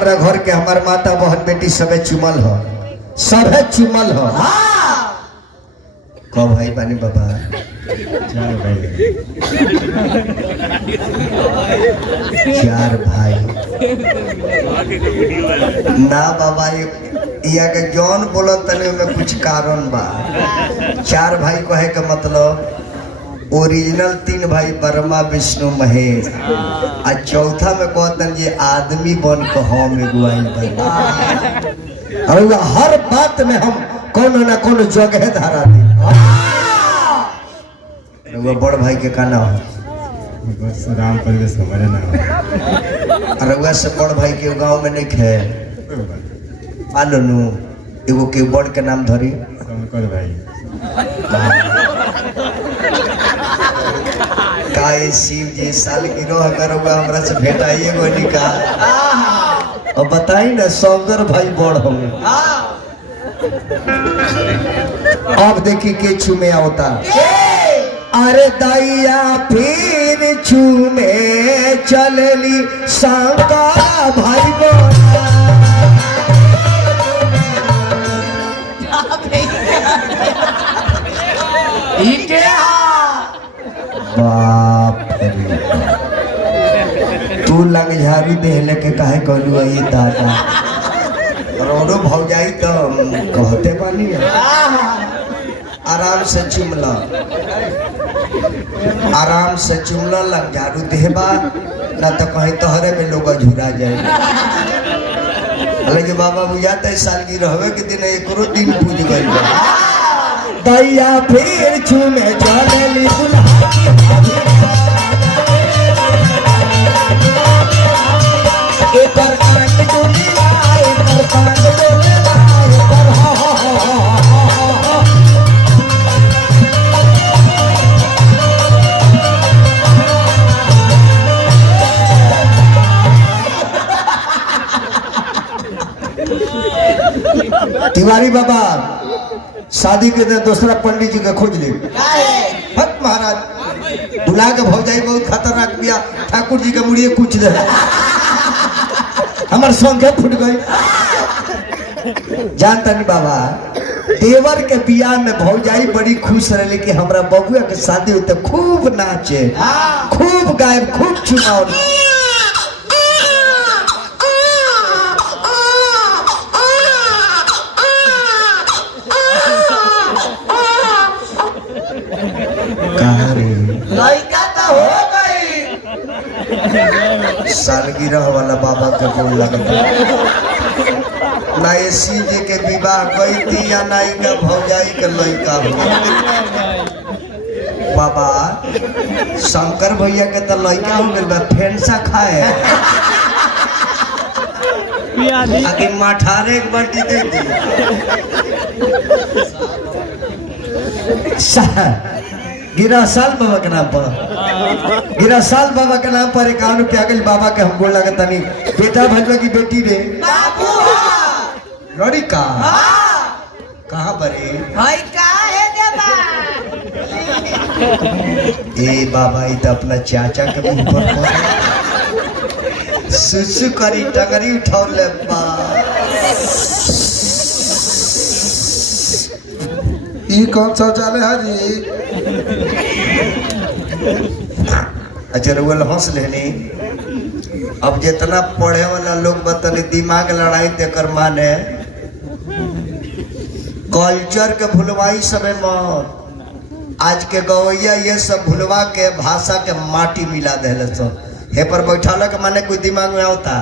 हमरा घर के हमार माता बहन बेटी सबे चुमल हो, सबे चुमल हो। कौ भाई बानी बाबा? 4 भाई ना बाबा, या के जौन बोलत तने में कुछ कारण बा। 4 भाई कहे का मतलब ओरिजिनल 3 भाई ब्रह्मा विष्णु महेश, आ चौथा में कहतन ये आदमी बन के हम एगुआई बन। और हर बात में हम कोनो ना कोनो जगह धारा दी। वो बड़ भाई के का नाम बस राम परवेश हमारे नाम। रउआ से बड़ भाई के गांव में नहीं खे मालूम एगो के बड़ के नाम धरी शंकर भाई। काय शिव जी साल की रोह करूँगा हमरा से भेटाइए गो निका। अब बताई ना शंकर भाई बड़ हो। अब देखी के चुमे आवता। अरे दैया फिर चुमे चलली शंकर भाई बोला। बाप तू लग झाड़ी देहले के काहे कहलू ये दादा रोडो भौजाई तो कहते बानी आराम से चुमला, आराम से चुमला, लग झाड़ू देहबा ना तो कहीं तोहरे में लोग झुरा जाए। लेकिन बाबा बुझाते है साल की रहवे के दिन एक दिन पूज गई दैया फिर चुमे चलली एकर कांड डोलेला, एकर कांड डोलेला, एकर हा हा हा हा। तिवारी बाबा शादी के दिन दूसरा पंडित जी का खोज ले। हट महाराज बुला के भौजाई बहुत खतरनाक किया, ठाकुर जी के मुड़िए कुछ दे हमार संख्या फूट गई। जानता नहीं बाबा देवर के बियाह में भौजाई बड़ी खुश रहे कि हमरा बबुआ के शादी हुई तो खूब नाचे, खूब गाए, खूब चुनाव। सालगिरह वाला बाबा के बोल लगता ना एसी जी के विवाह गई थी या ना इनका भौजाई के लड़का हुआ। बाबा शंकर भैया के तो लड़का हो गया फेंसा खाए आगे मठारे एक बाटी दे दी। गिरासाल बाबा के नाम पर, गिरासाल बाबा के नाम पर 51 रुपया गई बाबा के हम बोल लगा तनी बेटा भजवा की बेटी रे लड़ी का कहाँ बरे ए बाबा ये तो अपना चाचा के मुंह पर सुसु करी टंगरी उठा ले बा। ये कौन शौचालय है जी? अच्छा रुगल हंस लेनी। अब जितना पढ़े वाला लोग बतने दिमाग लड़ाई देकर माने कल्चर के भूलवाई समय मत। आज के गवैया ये सब भूलवा के भाषा के माटी मिला दे सब हे पर बैठा के माने कोई दिमाग में आता।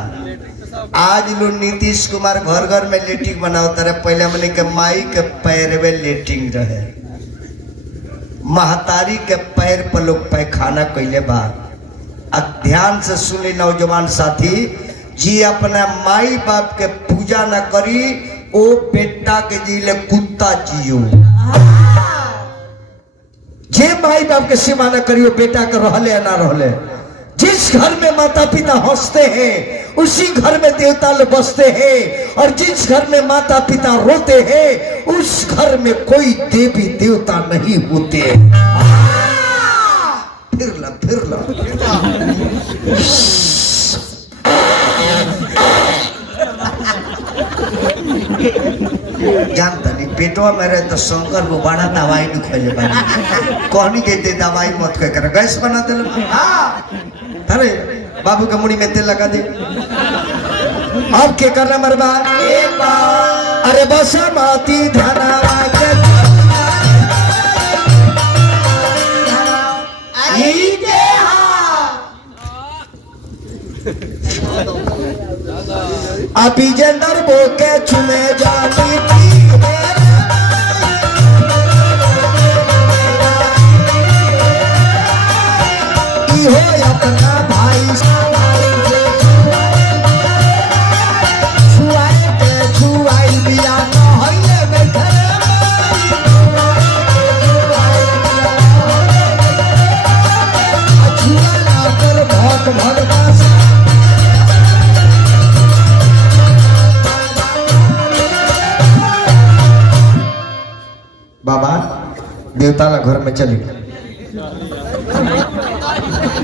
आज लोग नीतीश कुमार घर घर में लेटिंग बनाता रहे, पहले हमने के माई के पैर में लेटिंग रहे, महतारी के पैर पर लोग पैखाना कैले बा। अब ध्यान से सुन ली नौजवान साथी जी, अपना माई बाप के पूजा न करी ओ बेटा के जी ले कुत्ता जियो। जे माई बाप के सेवा न करी ओ बेटा के रहले या ना रहले। जिस घर में माता पिता हंसते हैं उसी घर में देवता लोग बसते हैं, और जिस घर में माता पिता रोते हैं उस घर में कोई देवी देवता नहीं होते। फिर ला जानता नहीं पेटवा में रहे तो शंकर को बड़ा दवाई नहीं खोले बानी कहनी के दे दवाई मत खा कर गैस बना दे। अरे बाबू के मुड़ी में तेल लगा दे। अब के करना मरबा अरे बसमती धनवा के अभी जेंदर बोके छुमे जानी हो अपना भाई छुआए के छुआई बिया न होइले बैठे छुआ कर भग भगवान बाबा देवता ला घर में चली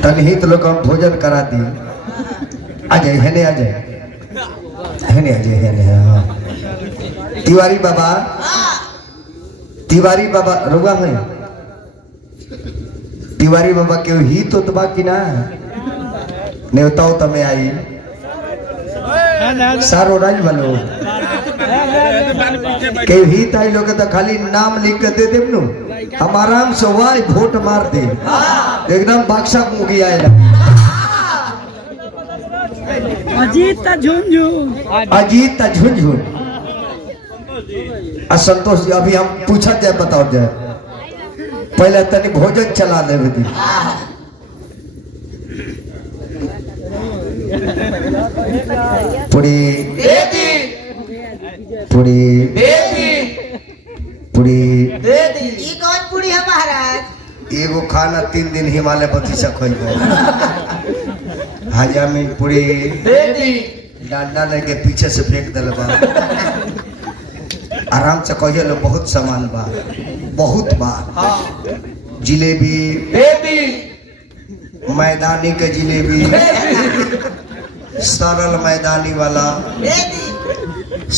तनहित लोग हम भोजन करा दिए। आ जाए हेने आ जाए हेने आ जाए हेने। हाँ तिवारी बाबा रुआ में तिवारी बाबा के ही तो बाकी ना नेवताओ तमें आई सारो राज वालो के ही ताई लोग तो खाली नाम लिख के दे देव नु हम आराम से वाई वोट मार दे एकदम बाक्सा मुगी आएला। अजीत झुंझुन असंतोष जी अभी हम पूछा जाए बताओ जाए पहले तनी भोजन चला दे दी। पूरी पूरी पूरी ई कौन पूरी है महाराज? एगो खाना 3 दिन हिमालय बतीसा खोइबो हजामी पूरी डांडा लेके पीछे से फेंक दल बा आराम से कहिए लो बहुत सामान बा बहुत बा। जिलेबी मैदानी के जिलेबी सरल मैदानी वाला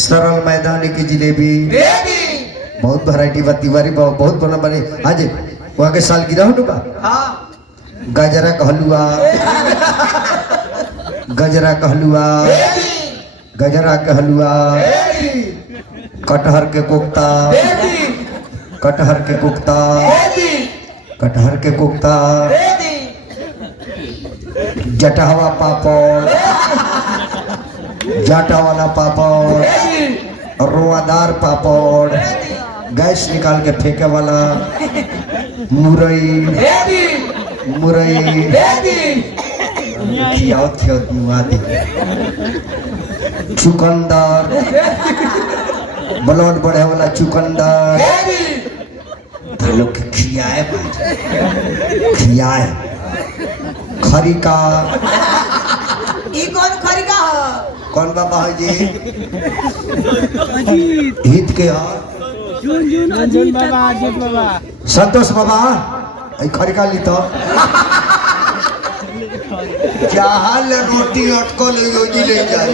सरल मैदानी की जिलेबी बहुत वैरायटी बा। तिवारी बा बहुत बना बने आज वहाँ के साल गिरा हो बा गजरा का हलवा गजरा का हलवा गजरा के हलवा कटहर के कोफ्ता कटहर के कोफ्ता कटहर के कोफ्ता जटहवा पापड़ जाटा वाला पापड़ रोआदार पापड़ गैस निकाल के फेंके वाला मुरई मुरई खियाओ खियाओ मुआ दे चुकंदर ब्लड बढ़े वाला चुकंदर लोग खियाए खियाए खरीका ई कौन खरीका हो? कौन बाबा है जी हित के संतोष बाबा खरीका ली तो जहाँ ले रोटी अटको ले जाए